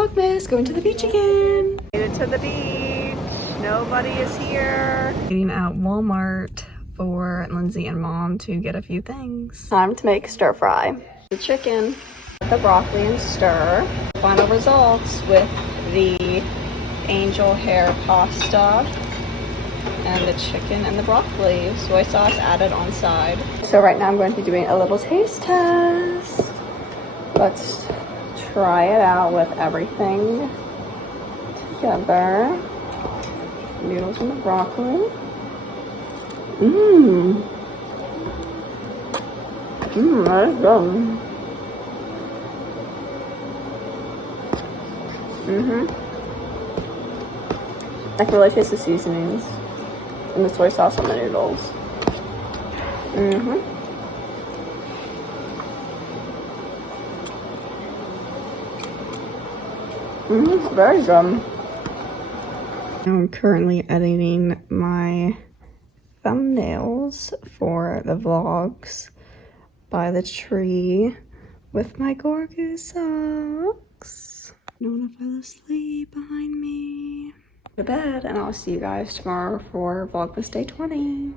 Vlogmas, going to the beach again. Made it to the beach. Nobody is here. Eating at Walmart for Lindsay and Mom to get a few things. Time to make stir fry. The chicken, the broccoli and stir. Final results with the angel hair pasta and the chicken and the broccoli. Soy sauce added on side. So right now I'm going to be doing a little taste test. Let's try it out with everything together. Noodles and the broccoli. That is good. I can really taste the seasonings and the soy sauce on the noodles. Very good. I'm currently editing my thumbnails for the vlogs by the tree with my gorgeous socks. No one fell asleep behind me. To bed, and I'll see you guys tomorrow for Vlogmas Day 20.